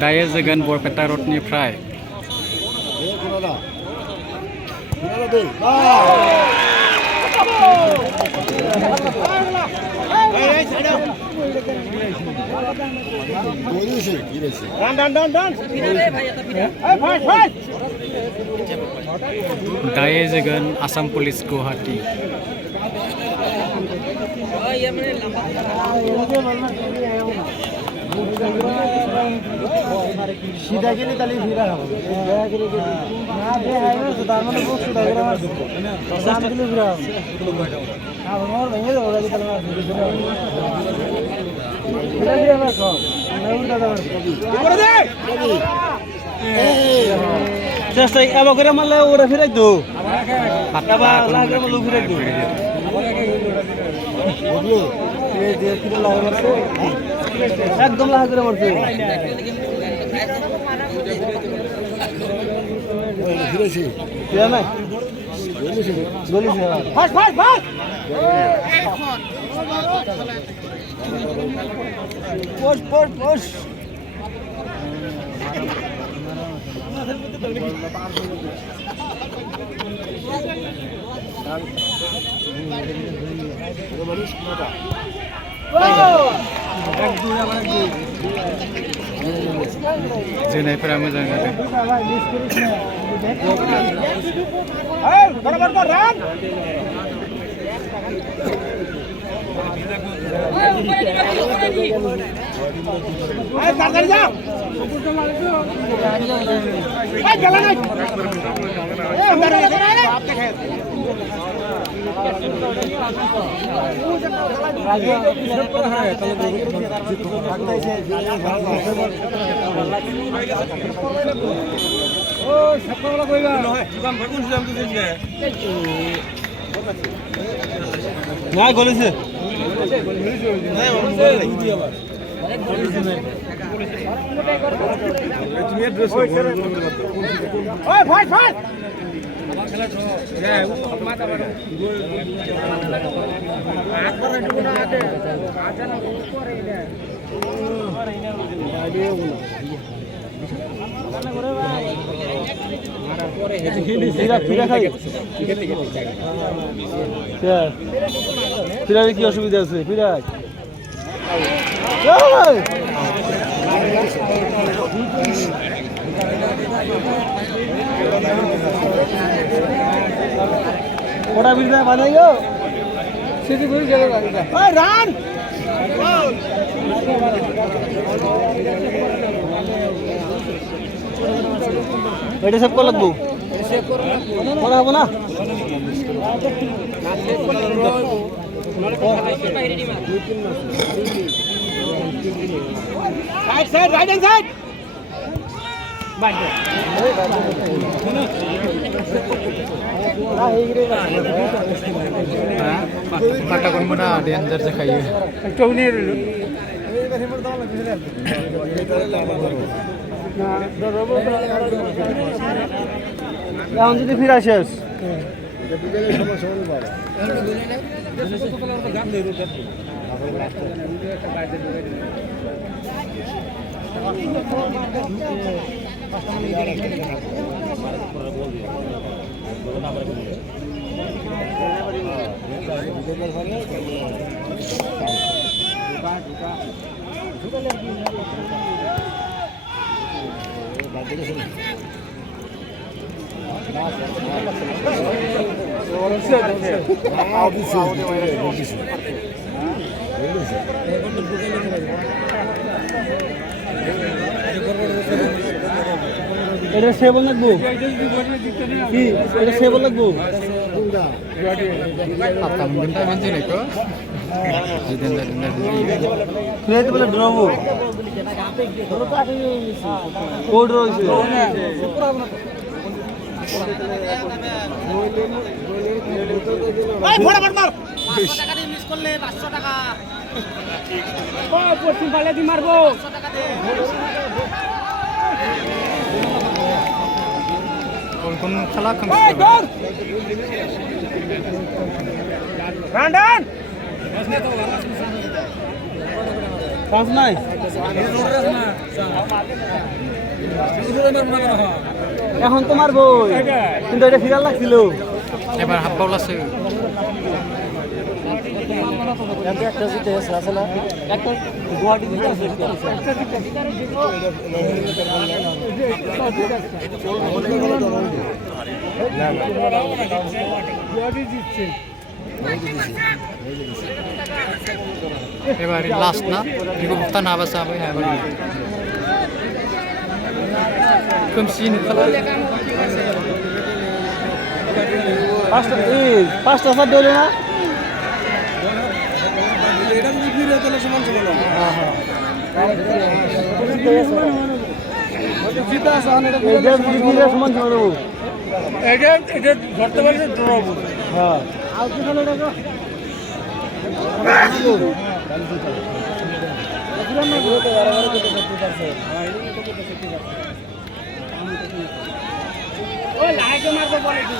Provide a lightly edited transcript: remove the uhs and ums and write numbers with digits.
दायो जोगोन बरपेटा रडनिफ्राय दायो जोगोन आसाम पुलिस गुवाहाटी सीधा के लिए कल फिरा हो ना दे है ना सुधार में बहुत सुधार है शाम के लिए फिरा हो हां और नहीं तो होगा कि कल फिरा फिरा मैं को नहीं उठा था ऊपर दे जस्ट अब करे मन ले उड़ा फिरा दो अब लागे मन लू फिरा दो ये देख के लागे मरते एकदम लागे करे मरते फिरेছি क्या ना गोली से fast fast fast post post post जोनायफोरा मोजां जादों না গলেছে ফিরারে কি অসুবিধা আছে ফিরাজ ওটা বিরদা বানাইও সেটি করে যাবে রান এটা সব কো লাগবো করা হবে না side side right hand side kata kon mana danger jakayo একটু নিয়ে রইল এখন যদি ফিরে আসিস এটা সেবল লাগবো কি এটা সেবল লাগবো apa mungkin tak macam ni ko jidan plate বলে ড্রবো কোড রয়েছে এই ফড়া ফড় মার 500 টাকা দিয়ে মিস করলে 500 টাকা ওই পশ্চিম পালে দি মারবো 500 টাকা দে কোন খেলা খাম রান্ডান কাজ নাই এখন তোমার বই কিন্তু এটা ফিরাল লাগছিল এবার হাফ বাউল আছে একটা জিতে আছে না একটা গুয়াহাটি জিতছে এবার লাস্ট না juga bukan apa sampai ya bang kemsin পাঁচটা সাত ডলে না সমান ধরতে পারলে হ্যাঁ মারবো বলে